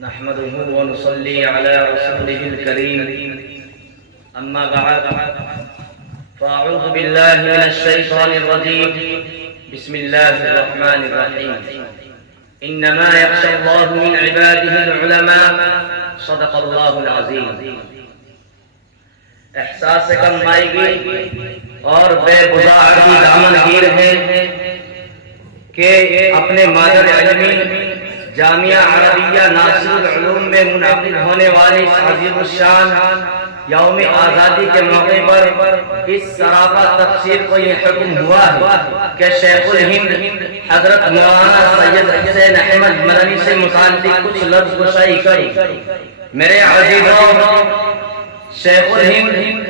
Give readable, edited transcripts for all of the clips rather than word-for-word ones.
نحمده ونصلي على رسوله الكريم أما بعد فأعوذ بالله من الشيطان الرجيم بسم الله الرحمن الرحيم إنما يخشى الله من عباده العلماء صدق الله العظيم. احساس کم مائیگی اور بے بزاع کی دامن گیر ہے کہ اپنے مادر علمی جامعہ عربیہ ناصر العلوم میں منعقد ہونے والی عظیم الشان یوم آزادی کے موقع پر اس سراپا تفسیر کو یہ حکم ہوا ہے کہ شیخ الہند حضرت مولانا سید حسین احمد مدنی سے متعلق کچھ لفظ گشائی کریں. میرے عزیزوں، شیخ الہند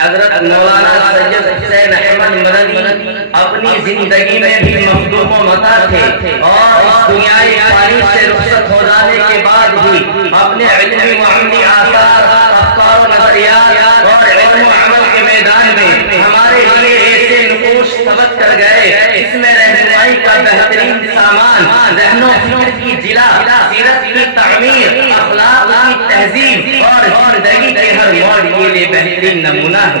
حضرت مولانا سید حسین احمد مدنی اپنی زندگی میں بھی مخدوم و متا تھے اور اس دنیائی فانی سے رخصت ہو جانے کے بعد بھی اپنے علمی و عملی آثار، افکار و نظریات اور علم و عمل کے میدان میں ہمارے لیے ایسے نقوش ثبت کر گئے اس میں رہنمائی کا بہترین سامان، ذہن و فکر کی جلا، سیرت کی تعمیر، اخلاق کی تہذیب اور زندگی کے ہر موڑ کے لیے بہترین نمونہ ہے.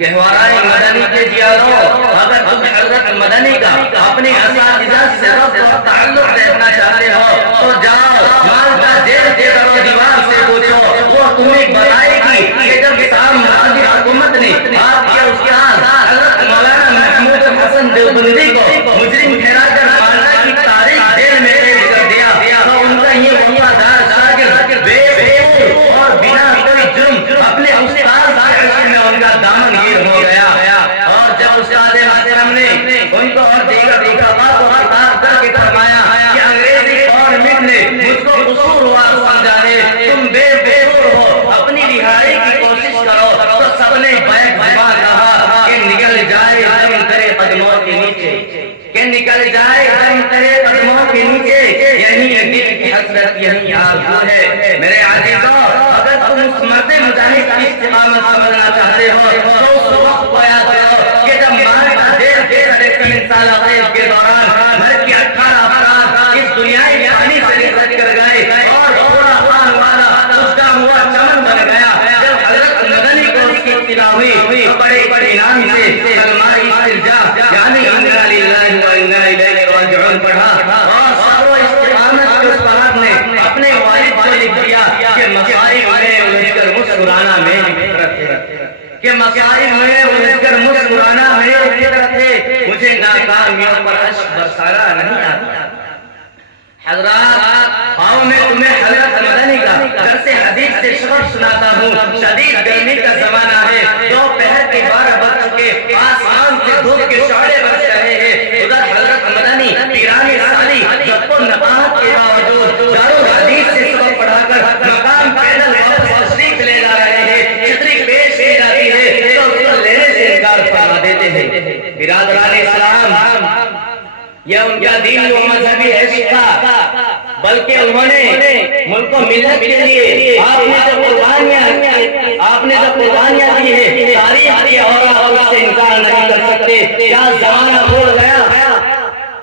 گہوارہ مدنی کے جیالوں، اگر تم حضرت مدنی کا اپنے اساتذہ سے ربط اور تعلق دیکھنا چاہتے ہو تو جاؤ مالدہ جیل کے در و دیوار سے پوچھو، وہ تمہیں بتائے گی کہ جب شام ماضی حکومت نے آپ کے استاد حضرت مولانا محمود حسن دیوبندی کو مجرم ٹھہرا کر مالدہ کی تاریخ جیل میں قید کر دیا تو ان کا یہ وفادار شاگرد بے وقوف اور بنا کوئی جرم اپنے استاد میں ان کا دامن گیر ہو گیا. اور جب استاد محترم نے ان کو اور دیگر بات کو خطاب کر کے فرمایا کہ انگریزی گورنمنٹ نے مجھ کو قصوروار سمجھانے، تم بے قصور ہو، اپنی رہائی کی کوشش کرو، تو سب نے بیک زبان کہا کہ نکل جائے زمین تیرے قدموں کے نیچے، کہ نکل جائے زمین تیرے قدموں کے نیچے، یہی دل کی حسرت، یہی آرزو ہے. میرے عزیزوں، اگر تم اس مرد مجاہد کی استقامت سمجھنا چاہتے ہو تو اس وقت کو یاد کرو کہ جب مارک دیر کے 3.5 سالہ غیب کے دوران گھر کی 18 افراد اس دنیائی فانی سے رخصت کر گئے اور تھوڑا خان والا اجڑا ہوا چمن بن گیا. جب حضرت مدنی کو اس کی اطلاع ہوئی تو بڑے اطمینان سے کلمہ استرجاع یعنی انا للہ و انا الیہ راجعون پڑھا اور صبر و استقامت کے اس فرد نے اپنے والد کو لکھ دیا کہ مصائب میں الجھ کر مسکرانا میری فطرت ہے، کہ مصائب میں الجھ کر مسکرانا میری فطرت ہے، مجھے ناکامیوں پر اشک برسانا نہیں آتا. حضرات، آؤ میں تمہیں حضرت مدنی کا درس حدیث سے شبر سناتا ہوں. شدید گرمی کا زمانہ ہے، دوپہر کے 12 بج چکے، آسمان سے دھوپ کے شعلے برس رہے ہیں. ادھر حضرت مدنی پیرانی سالی ضبط و نقاہت کے باوجود دار الحدیث سے سبق پڑھا کر مقام پیدل واپس تشریف لے جا رہے ہیں. چھتری پیش کی جاتی ہے تو اس کو لینے سے انکار فرما دیتے ہیں. برادران اسلام، یہ ان کا دین و مذہبی عشق تھا، بلکہ انہوں نے ملک و ملت کے لیے آپ نے جو قربانیاں دی ہیں تاریخ کی اور آپ اس سے انکار نہیں کر سکتے. کیا زمانہ بھول گیا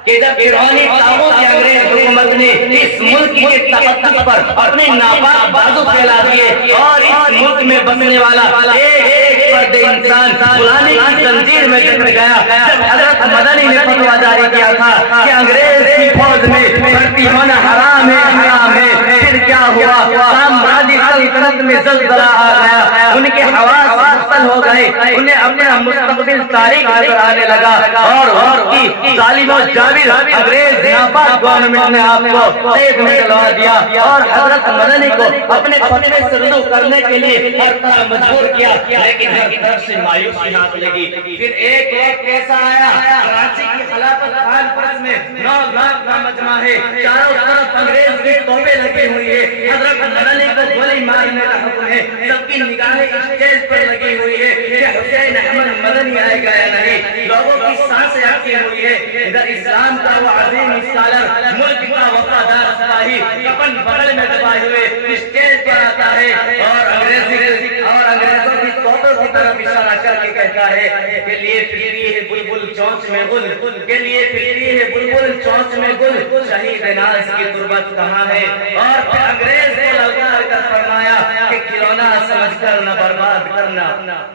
کہ جب فرعونی طاغوت کی انگریز حکومت نے اس ملک کے تقدس پر اپنے ناپاک بازو پھیلا دیے اور اس ملک میں بسنے والا ایک فرد انسان غلامی کی زنجیر میں جکڑ گیا. جب حضرت مدنی نے فتویٰ جاری کیا تھا کہ انگریز کی فوج میں بھرتی ہونا حرام ہے، پھر کیا ہوا؟ سامراجی سلطنت میں زلزلہ آ گیا، ان کے حواس معطل ہو گئے، انہیں اپنا مستقبل تاریک نظر آنے لگا اور کی ظالم و جابر انگریز ناپاک گورنمنٹ نے آپ کو قید میں ڈلوا دیا اور حضرت مدنی کو اپنے فتوے سے رجوع کرنے کے لیے ہر طرح مجبور کیا، لیکن ہر طرف سے مایوسی ہاتھ لگی. پھر ایک وقت ایسا آیا، کراچی کی خلافت خان پرس میں 9 لاکھ کا مجمع ہے، چاروں طرف انگریز کی توپیں لگی ہوئی ہے، حضرت مدنی کو گولی مارنے کا حکم ہے، سب کی نگاہیں اسٹیج پر لگی ہوئی ہے کہ حسین احمد مدنی آئے گا یا نہیں. لوگوں کی سانسیں اٹکی ہوئی ہے. ادھر اسلام کا وہ عظیم اسکالر، ملک کا وفادار سپاہی کفن بغل میں دبائے ہوئے اسٹیج پر آتا ہے اور انگریزوں کی طوطوں کی طرف اشارہ کر کے کہتا ہے کہ لیے فکری ہے بلبل چونچ میں گل، کے لیے فکری ہے بلبل چونچ میں گل، شہید ناز کی تربت کہاں ہے؟ اور پھر انگریز کو للکار کر فرمایا کہ کھلونا سمجھ کر نہ برباد کرنا،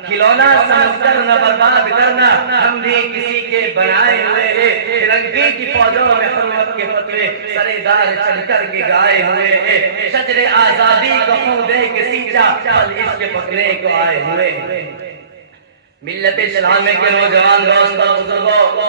کھلونا سمجھ کر نہ برباد کرنا، ہم بھی کسی کے بنائے ہوئے ہیں، فرنگی کی فوجوں میں حرمت کے فتوے سرے دار چڑھ کر کے گائے ہوئے ہیں، شجر آزادی کو خون دے کے سینچا پھل اس کے پکنے کو آئے ہوئے ہیں۔ ملت اسلامی کے نوجوان دوستوں بزرگوں،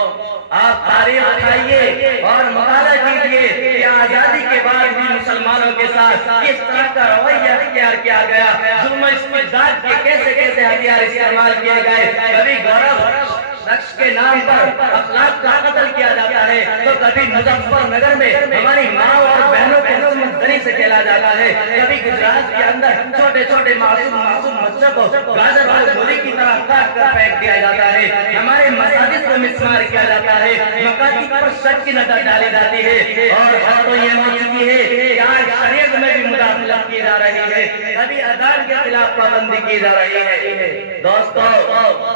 آپ تاریخ اٹھائیے اور مطالعہ کیجیے کہ آزادی کے بعد بھی مسلمانوں کے ساتھ کس طرح کا رویہ اختیار کیا گیا، ظلم و استبداد کے کیسے کیسے ہتھیار استعمال کیے گئے، کبھی گورو شخص کے نام پر اخلاق کا قتل کیا جاتا ہے تو کبھی مظفر نگر میں ہماری ماں اور بہنوں کو عصمت دری سے کھیلا جاتا ہے، کبھی گجرات کے اندر چھوٹے چھوٹے معصوم بچوں کو گاجر اور مولی کی طرح کاٹ کر پھینک دیا جاتا ہے، ہمارے مساجد کو مسمار کیا جاتا ہے، مکاتب پر شک کی نظر ڈالی جاتی ہے، اور بات تو یہ ہو چکی ہے کہ آج شریعت میں بھی مداخلت کی جا رہی ہے، کبھی اذان کے خلاف پابندی کی جا رہی ہے۔ دوستو،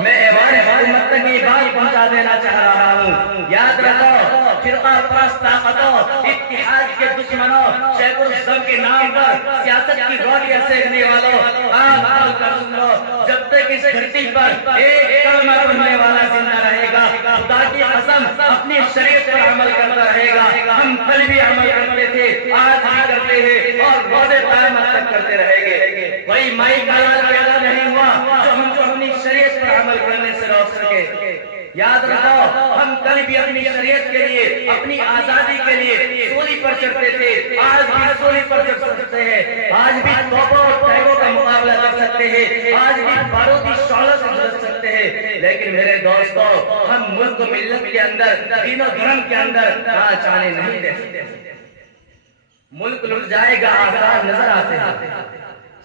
میں ایوان حکومت تک یہ بات پہنچا دینا چاہ رہا ہوں، یاد رکھو فرقہ پرست طاقتوں، اتحاد کے دشمنوں، شیخ الاسلام کے نام پر سیاست کی گولیاں سینکنے والوں، آج کر سن لو، جب تک اس دھرتی پر ایک کلمہ پڑھنے والا زندہ رہے گا، خدا کی قسم اپنی شریعت پر عمل کرتا رہے گا۔ ہم کل بھی عمل کرتے تھے، آج بھی کرتے ہیں اور روز قیامت تک کرتے رہیں گے۔ کوئی مائی کا لال پیدا نہیں ہوا جو ہم کو اپنی شریعت پر عمل کرنے سے روک سکے۔ یاد رکھو، ہم کل بھی اپنی شریعت کے لیے، اپنی آزادی کے لیے سولی پر چڑھتے تھے، آج بھی سولی پر چڑھ سکتے ہیں، آج بھی توپوں اور ٹینکوں کا مقابلہ کر سکتے ہیں، آج بھی بارودی شعلوں سے جھلس سکتے ہیں، لیکن میرے دوستو، ہم ملک و ملت کے اندر، دین و دھرم کے اندر آنچ آنے نہیں دے سکتے۔ ملک لٹ جائے گا آثار نظر آتے ہیں،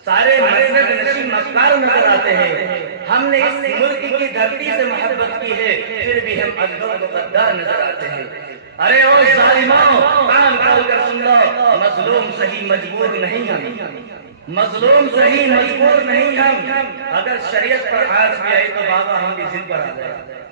سارے مذہب نشین مکار نظر آتے ہیں، ہم نے اس ملک کی دھرتی سے محبت کی ہے، پھر بھی ہم عدل و غدار نظر آتے ہیں۔ ارے او ظالموں، کان کھول کر سن لو، مظلوم صحیح مجبور نہیں ہم، مظلوم صحیح مجبور نہیں ہم، اگر شریعت پر آج بھی آئی تو بابا ہم بھی ضد پر آ جائے۔